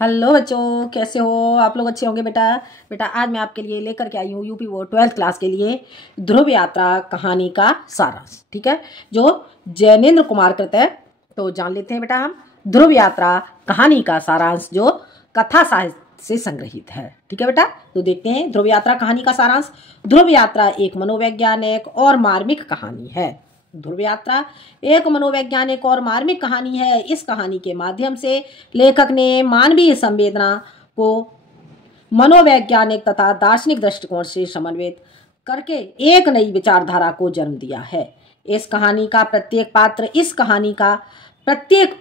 Hello बच्चों, कैसे हो आप लोग? अच्छे होंगे बेटा। बेटा आज मैं आपके लिए लेकर के आई हूँ यूपी बोर्ड 12th क्लास के लिए ध्रुव यात्रा कहानी का सारांश। ठीक है, जो जैनेन्द्र कुमार कृत है। तो जान लेते हैं बेटा हम ध्रुव यात्रा कहानी का सारांश जो कथा साहित्य से संग्रहित है। ठीक है बेटा, तो देखते हैं ध्रुव यात्रा कहानी का सारांश। ध्रुव यात्रा एक मनोवैज्ञानिक और मार्मिक कहानी है। ध्रुव यात्रा एक मनोवैज्ञानिक और मार्मिक कहानी है। इस कहानी के माध्यम से लेखक ने मानवीय संवेदना को मनोवैज्ञानिक तथा दार्शनिक दृष्टिकोण से समन्वित करके एक नई विचारधारा को जन्म दिया है। इस कहानी का प्रत्येक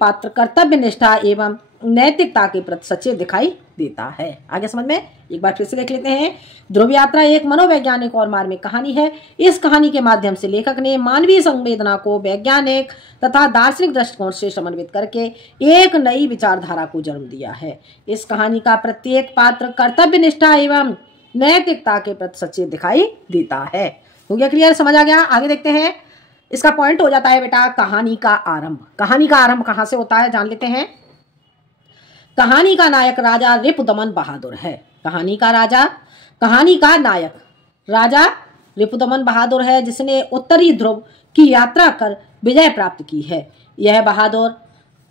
पात्र कर्तव्य निष्ठा एवं नैतिकता के प्रति सचेत दिखाई देता है। आगे समझ में एक बार फिर से देख लेते हैं। ध्रुव यात्रा एक मनोवैज्ञानिक और मार्मिक कहानी है। इस कहानी के माध्यम से लेखक ने मानवीय संवेदना को वैज्ञानिक तथा दार्शनिक दृष्टिकोण से समन्वित करके एक नई विचारधारा को जन्म दिया है। इस कहानी का प्रत्येक पात्र कर्तव्य निष्ठा एवं नैतिकता के प्रति सचेत दिखाई देता है। हो गया क्लियर? समझ आ गया? आगे देखते हैं। इसका पॉइंट हो जाता है बेटा कहानी का आरंभ। कहानी का आरंभ कहाँ से होता है जान लेते हैं। कहानी का नायक राजा रिपुदमन बहादुर है। कहानी का नायक राजा रिपुदमन बहादुर है, जिसने उत्तरी ध्रुव की यात्रा कर विजय प्राप्त की है। यह बहादुर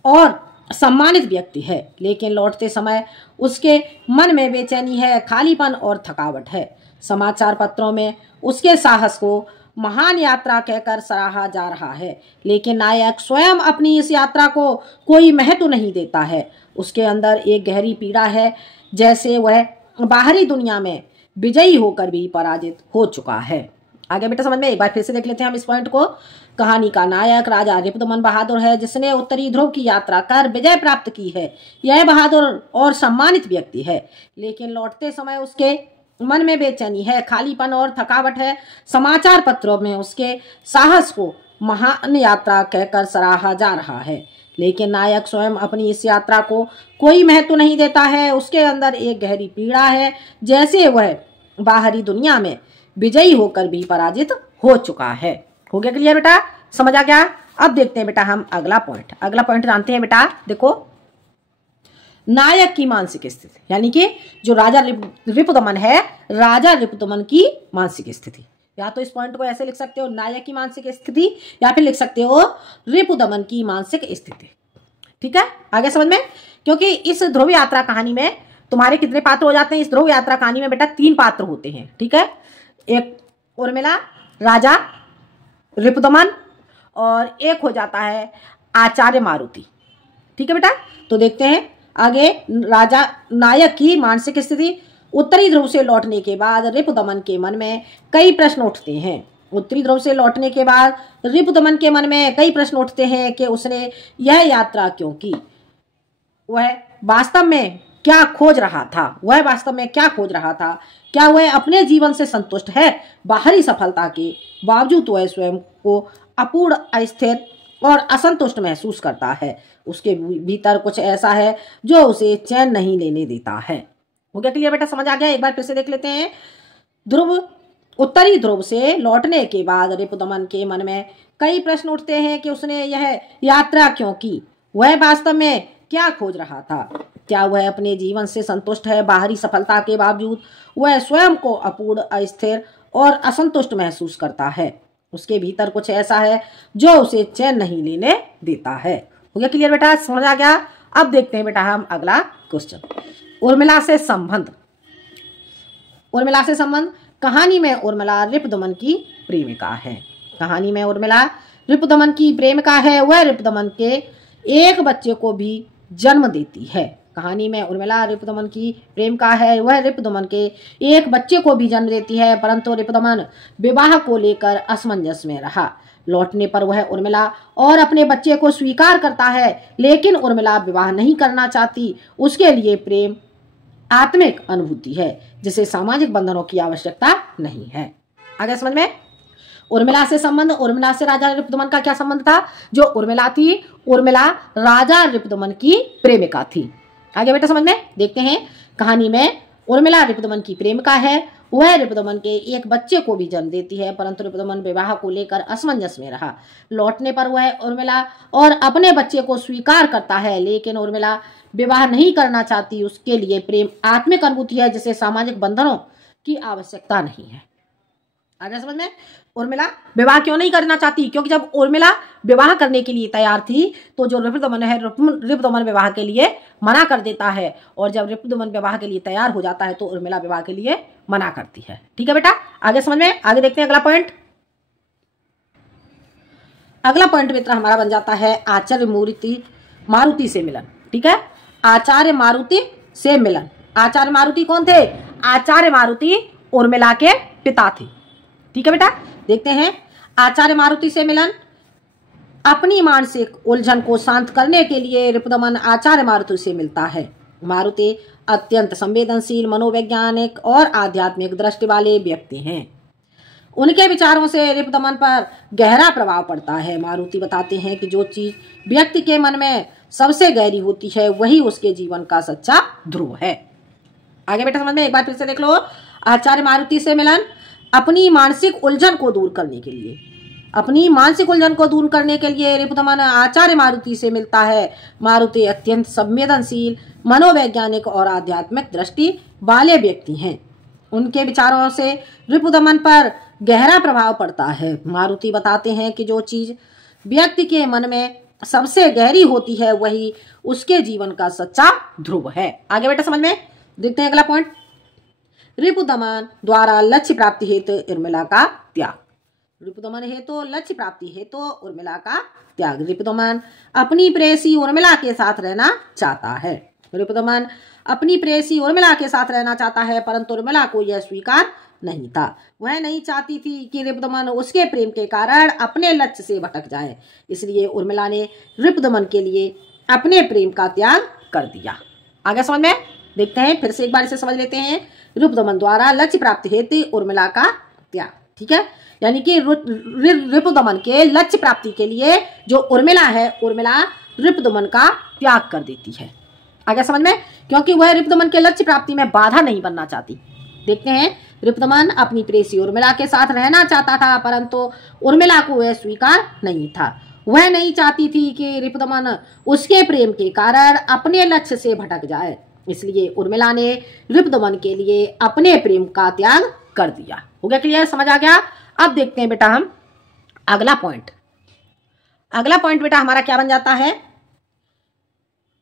और सम्मानित व्यक्ति है, लेकिन लौटते समय उसके मन में बेचैनी है, खालीपन और थकावट है। समाचार पत्रों में उसके साहस को महान यात्रा कहकर सराहा जा रहा है, लेकिन नायक स्वयं अपनी इस यात्रा को कोई महत्व नहीं देता है। उसके अंदर एक गहरी पीड़ा है, जैसे वह बाहरी दुनिया में विजयी होकर भी पराजित हो चुका है। आगे बेटा समझ में एक बार फिर से देख लेते हैं हम इस पॉइंट को। कहानी का नायक राजा रिपुदमन बहादुर है, जिसने उत्तरी ध्रुव की यात्रा कर विजय प्राप्त की है। यह बहादुर और सम्मानित व्यक्ति है, लेकिन लौटते समय उसके मन में बेचैनी है, खालीपन और थकावट है। समाचार पत्रों में उसके साहस को महान यात्रा कहकर सराहा जा रहा है, लेकिन नायक स्वयं अपनी इस यात्रा को कोई महत्व नहीं देता है। उसके अंदर एक गहरी पीड़ा है, जैसे वह बाहरी दुनिया में विजयी होकर भी पराजित हो चुका है। हो गया क्लियर बेटा? समझ आ गया? अब देखते हैं बेटा हम अगला पॉइंट जानते हैं बेटा। देखो, नायक की मानसिक स्थिति, यानी कि जो राजा रिपुदमन है, राजा रिपुदमन की मानसिक स्थिति। या तो इस पॉइंट को ऐसे लिख सकते हो, नायक की मानसिक स्थिति, या फिर लिख सकते हो रिपुदमन की मानसिक स्थिति। ठीक है, आगे समझ में। क्योंकि इस ध्रुव यात्रा कहानी में तुम्हारे कितने पात्र हो जाते हैं? इस ध्रुव यात्रा कहानी में बेटा 3 पात्र होते हैं। ठीक है, एक उर्मिला, राजा रिपुदमन, और एक हो जाता है आचार्य मारुति। ठीक है बेटा, तो देखते हैं आगे। राजा नायक की मानसिक स्थिति। उत्तरी ध्रुव से लौटने के बाद रिपुदमन के मन में कई प्रश्न उठते हैं। उत्तरी ध्रुव से लौटने के बाद रिपुदमन के मन में कई प्रश्न उठते हैं कि उसने यह यात्रा क्यों की। वह वास्तव में क्या खोज रहा था? क्या वह अपने जीवन से संतुष्ट है? बाहरी सफलता के बावजूद वह स्वयं को अपूर्ण, अस्थिर और असंतुष्ट महसूस करता है। उसके भीतर कुछ ऐसा है जो उसे चैन नहीं लेने देता है। हो गया क्लियर बेटा? समझ आ गया? एक बार फिर से देख लेते हैं। उत्तरी ध्रुव से लौटने के बाद रिपुदमन के मन में कई प्रश्न उठते हैं कि उसने यह यात्रा क्यों की। वह वास्तव में क्या खोज रहा था? क्या वह अपने जीवन से संतुष्ट है? बाहरी सफलता के बावजूद वह स्वयं को अपूर्ण, अस्थिर और असंतुष्ट महसूस करता है। उसके भीतर कुछ ऐसा है जो उसे चैन नहीं लेने देता है। हो गया क्लियर बेटा? समझ आ गया? अब देखते हैं बेटा हम अगला क्वेश्चन। उर्मिला से संबंध। कहानी में उर्मिला रिपुदमन की प्रेमिका है। वह रिपुदमन के एक बच्चे को भी जन्म देती है। परंतु रिपुदमन विवाह को लेकर असमंजस में रहा। लौटने पर वह उर्मिला और अपने बच्चे को स्वीकार करता है, लेकिन उर्मिला विवाह नहीं करना चाहती। उसके लिए प्रेम आत्मिक अनुभूति है, जिसे सामाजिक बंधनों की आवश्यकता नहीं है। आगे समझ में। उर्मिला से राजा रिपुदमन का क्या संबंध था? जो उर्मिला राजा रिपुदमन की प्रेमिका थी। आगे बेटा समझ में देखते हैं। कहानी में उर्मिला रिपुदमन की प्रेमिका है वह रिपुदमन के एक बच्चे को भी जन्म देती है, परंतु रिपुदमन विवाह को लेकर असमंजस में रहा। लौटने पर वह उर्मिला और अपने बच्चे को स्वीकार करता है, लेकिन उर्मिला विवाह नहीं करना चाहती। उसके लिए प्रेम आत्मिक अनुभूति है, जिसे सामाजिक बंधनों की आवश्यकता नहीं है। आगे समझ में? उर्मिला विवाह क्यों नहीं करना चाहती? क्योंकि जब उर्मिला विवाह करने के लिए तैयार थी तो जो रिपुदमन है, रिपुदमन विवाह के लिए मना कर देता है, और जब रिपुदमन विवाह के लिए तैयार हो जाता है तो उर्मिला विवाह के लिए मना करती है। ठीक है बेटा, आगे समझ में? आगे देखते हैं अगला पॉइंट। अगला पॉइंट मित्र हमारा बन जाता है आचार्य मारुति से मिलन। ठीक है, आचार्य मारुति से मिलन। आचार्य मारुति कौन थे? आचार्य मारुति उर्मिला के पिता थे। ठीक है बेटा, देखते हैं आचार्य मारुति से मिलन। अपनी मानसिक उलझन को शांत करने के लिए रिपुदमन आचार्य मारुति से मिलता है। मारुति अत्यंत संवेदनशील, मनोवैज्ञानिक और आध्यात्मिक दृष्टि वाले व्यक्ति हैं। उनके विचारों से रिपुदमन पर गहरा प्रभाव पड़ता है। मारुति बताते हैं कि जो चीज व्यक्ति के मन में सबसे गहरी होती है वही उसके जीवन का सच्चा ध्रुव है। आगे बेटा समझ में? एक बार फिर से देख लो। आचार्य मारुति से मिलन अपनी मानसिक उलझन को दूर करने के लिए, अपनी मानसिक उलझन को दूर करने के लिए रिपुदमन आचार्य मारुति से मिलता है। मारुति अत्यंत संवेदनशील, मनोवैज्ञानिक और आध्यात्मिक दृष्टि वाले व्यक्ति हैं। उनके विचारों से रिपुदमन पर गहरा प्रभाव पड़ता है। मारुति बताते हैं कि जो चीज व्यक्ति के मन में सबसे गहरी होती है वही उसके जीवन का सच्चा ध्रुव है। आगे बेटा समझ में? देखते हैं अगला पॉइंट। रिपुदमन द्वारा लक्ष्य प्राप्ति हेतु उर्मिला का त्याग। रिपुदमन हेतु लक्ष्य प्राप्ति हेतु उर्मिला का त्याग। रिपुदमन अपनी प्रेयसी उर्मिला के साथ रहना चाहता है। रिपुदमन अपनी प्रेयसी उर्मिला के साथ रहना चाहता है, परंतु उर्मिला को यह स्वीकार नहीं था। वह नहीं चाहती थी कि रिपुदमन उसके प्रेम के कारण अपने लक्ष्य से भटक जाए, इसलिए उर्मिला ने रिपुदमन के लिए अपने प्रेम का त्याग कर दिया। आगे समझ में? देखते हैं फिर से एक बार इसे समझ लेते हैं। रिपुदमन द्वारा लक्ष्य प्राप्ति हेतु उर्मिला का त्याग। ठीक है, यानी कि रिपुदमन के लक्ष्य प्राप्ति के लिए जो उर्मिला है, उर्मिला रिपुदमन का त्याग कर देती है। आगे समझ में? क्योंकि वह रिपुदमन के लक्ष्य प्राप्ति में बाधा नहीं बनना चाहती। देखते हैं, रिपुदमन अपनी प्रेयसी उर्मिला के साथ रहना चाहता था, परंतु उर्मिला को वह स्वीकार नहीं था। वह नहीं चाहती थी कि रिपुदमन उसके प्रेम के कारण अपने लक्ष्य से भटक जाए, इसलिए उर्मिला ने रिपुदमन के लिए अपने प्रेम का त्याग कर दिया। हो गया क्लियर? समझ आ गया? अब देखते हैं बेटा हम अगला पॉइंट। अगला पॉइंट बेटा हमारा क्या बन जाता है?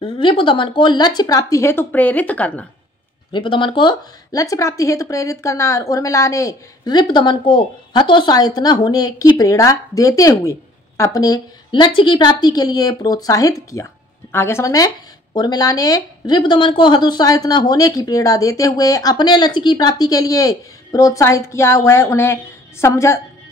रिपुदमन को लक्ष्य प्राप्ति हेतु प्रेरित करना। रिपुदमन को लक्ष्य प्राप्ति हेतु प्रेरित करना। उर्मिला ने रिपुदमन को हतोत्साहित न होने की प्रेरणा देते हुए अपने लक्ष्य की प्राप्ति के लिए प्रोत्साहित किया। आगे समझ में? उर्मिला ने रिपुदमन को हतोत्साहित न होने की प्रेरणा देते हुए अपने लक्ष्य की प्राप्ति के लिए प्रोत्साहित किया। वह उन्हें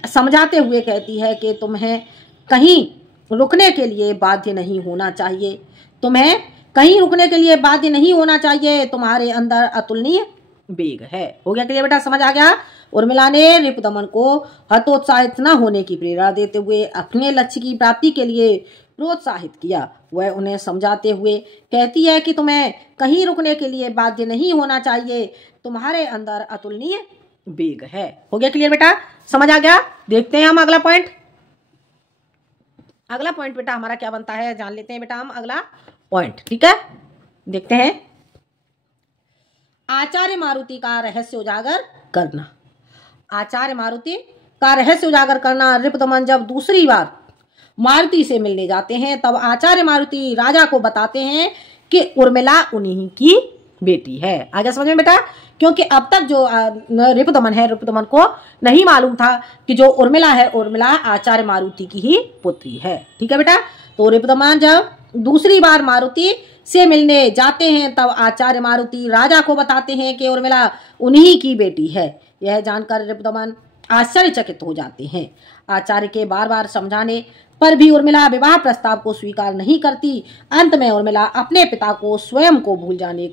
समझाते हुए कहती है कि तुम्हें कहीं रुकने के लिए बाध्य नहीं होना चाहिए। तुम्हें कहीं रुकने के लिए बाध्य नहीं होना चाहिए। तुम्हारे अंदर अतुलनीय वेग है। हो गया क्लियर बेटा? समझ आ गया? उर्मिला ने रिपुदमन को हतोत्साहित न होने की प्रेरणा देते हुए अपने लक्ष्य की प्राप्ति के लिए प्रोत्साहित किया। वह उन्हें समझाते हुए कहती है कि तुम्हें कहीं रुकने के लिए बाध्य नहीं होना चाहिए। तुम्हारे अंदर अतुलनीय वेग है। हो गया क्लियर बेटा? समझ आ गया? देखते हैं हम अगला पॉइंट। अगला पॉइंट बेटा हमारा क्या बनता है, जान लेते हैं बेटा हम अगला पॉइंट। ठीक है, देखते हैं। आचार्य मारुति का रहस्य उजागर करना। आचार्य मारुति का रहस्य उजागर करना। रिपुदमन जब दूसरी बार मारुति से मिलने जाते हैं तब आचार्य मारुति राजा को बताते हैं कि उर्मिला उन्हीं की बेटी है। आगे समझ में बेटा? क्योंकि अब तक जो रिपुदमन है, रिपुदमन को नहीं मालूम था कि जो उर्मिला है, उर्मिला आचार्य मारुति की ही पुत्री है। ठीक है बेटा? तो रिपुदमन जब दूसरी बार मारुति से मिलने जाते हैं तब आचार्य मारुति राजा को बताते हैं कि उर्मिला उन्हीं की बेटी है। यह जानकर रिपुदमन आश्चर्यचकित हो जाते हैं। आचार्य के बार बार समझाने पर भी उर्मिला विवाह प्रस्ताव को स्वीकार नहीं करती। अंत में उर्मिला अपने पिता को स्वयं को भूल जाने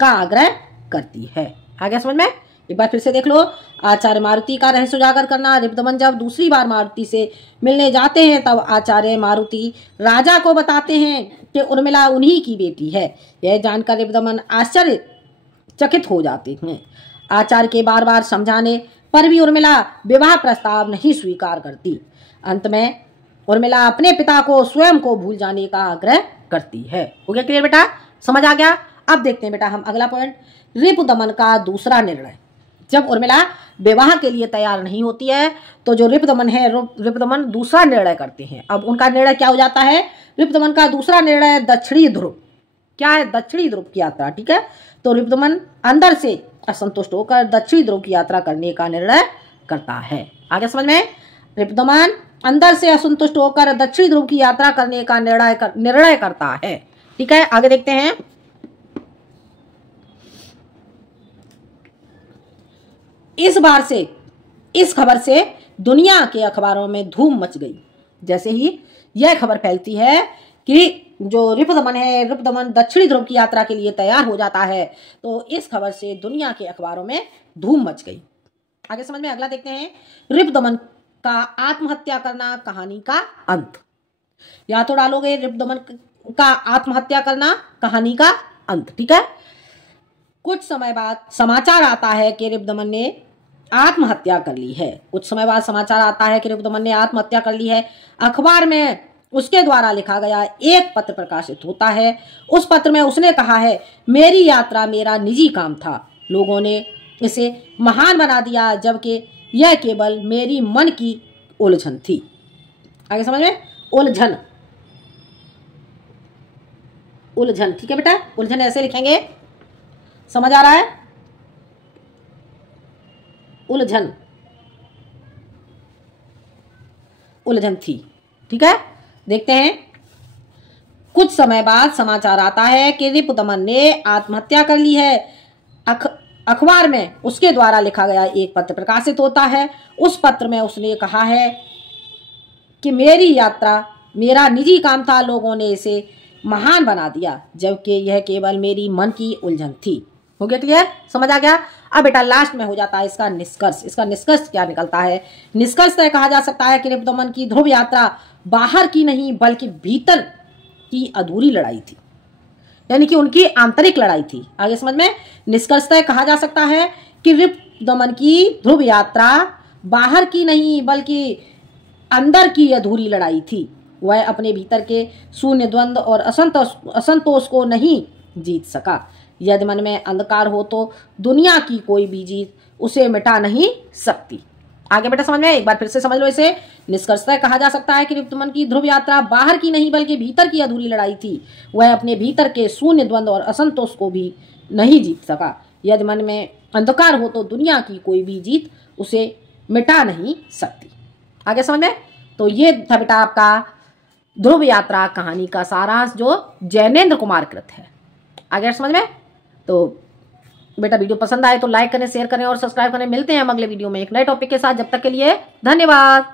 का आग्रह करती है। आगे समझ में? एक बार फिर से देख लो। आचार्य मारुति का रहस्य उजागर करना। रिपुदमन जब दूसरी बार मारुति से मिलने जाते हैं तब आचार्य मारुति राजा को बताते हैं कि उर्मिला उन्हीं की बेटी है। यह जानकर रिपुदमन आश्चर्यचकित हो जाते हैं। आचार्य के बार बार समझाने पर भी उर्मिला विवाह प्रस्ताव नहीं स्वीकार करती। अंत में उर्मिला अपने पिता को स्वयं को भूल जाने का आग्रह करती है। हो गया क्लियर बेटा, समझ आ गया। अब देखते हैं बेटा हम अगला पॉइंट, रिपुदमन का दूसरा निर्णय। जब उर्मिला विवाह के लिए तैयार नहीं होती है तो जो रिपुदमन है, रिपुदमन दूसरा निर्णय करते हैं। अब उनका निर्णय क्या हो जाता है? रिपुदमन का दूसरा निर्णय दक्षिणी ध्रुव, क्या है? दक्षिणी ध्रुव की यात्रा। ठीक है, तो रिपुदमन अंदर से असंतुष्ट होकर दक्षिणी ध्रुव की यात्रा करने का निर्णय करता है। आगे समझ में? रिपुदमन अंदर से असंतुष्ट होकर दक्षिणी ध्रुव की यात्रा करने का निर्णय करता है। ठीक है, आगे देखते हैं। इस खबर से दुनिया के अखबारों में धूम मच गई। जैसे ही यह खबर फैलती है कि जो रिपुदमन है, रिपुदमन दक्षिणी ध्रुव की यात्रा के लिए तैयार हो जाता है, तो इस खबर से दुनिया के अखबारों में धूम मच गई। आगे समझ में, अगला देखते हैं, रिपुदमन का आत्महत्या करना, कहानी का अंत। या तो डालोगे रिपुदमन का आत्महत्या करना, कहानी का अंत। ठीक है, कुछ समय बाद समाचार आता है कि रिपुदमन ने आत्महत्या कर ली है। कुछ समय बाद समाचार आता है कि रिपुदमन ने आत्महत्या कर ली है। अखबार में उसके द्वारा लिखा गया एक पत्र प्रकाशित होता है। उस पत्र में उसने कहा है, मेरी यात्रा मेरा निजी काम था, लोगों ने इसे महान बना दिया, जबकि यह केवल मेरी मन की उलझन थी। आगे समझ में, उलझन, उलझन। ठीक है बेटा, उलझन ऐसे लिखेंगे, समझ आ रहा है? उलझन, उलझन थी। ठीक है, देखते हैं। कुछ समय बाद समाचार आता है कि रिपुदमन ने आत्महत्या कर ली है। अखबार में उसके द्वारा लिखा गया एक पत्र प्रकाशित होता है। उस पत्र में उसने कहा है कि मेरी यात्रा मेरा निजी काम था, लोगों ने इसे महान बना दिया, जबकि यह केवल मेरी मन की उलझन थी। हो गया क्लियर, समझ आ गया। अब बेटा लास्ट में हो जाता है इसका निष्कर्ष। इसका निष्कर्ष क्या निकलता है? निष्कर्ष तय कहा जा सकता है कि रिपुदमन की ध्रुव यात्रा बाहर की नहीं बल्कि भीतर की अधूरी लड़ाई थी, यानी कि उनकी आंतरिक लड़ाई थी। आगे समझ में, निष्कर्षतः कहा जा सकता है कि रिपुदमन की ध्रुव यात्रा बाहर की नहीं बल्कि अंदर की अधूरी लड़ाई थी। वह अपने भीतर के शून्य द्वंद्व और असंतोष को नहीं जीत सका। यदि मन में अंधकार हो तो दुनिया की कोई भी जीत उसे मिटा नहीं सकती। आगे बेटा समझ में, एक बार फिर से समझ लो इसे। निष्कर्षतः कहा जा सकता है कि रिपुदमन की ध्रुव यात्रा बाहर की नहीं बल्कि भीतर की अधूरी लड़ाई थी। वह अपने भीतर के शून्य द्वंद्व और असंतोष को भी नहीं जीत सका। यदि मन में अंधकार हो तो दुनिया की कोई भी जीत उसे मिटा नहीं सकती। आगे समझ में, तो ये था बेटा आपका ध्रुव यात्रा कहानी का सारांश, जो जैनेंद्र कुमार कृत है। आगे समझ में, तो बेटा वीडियो पसंद आए तो लाइक करें, शेयर करें और सब्सक्राइब करें। मिलते हैं हम अगले वीडियो में एक नए टॉपिक के साथ। जब तक के लिए धन्यवाद।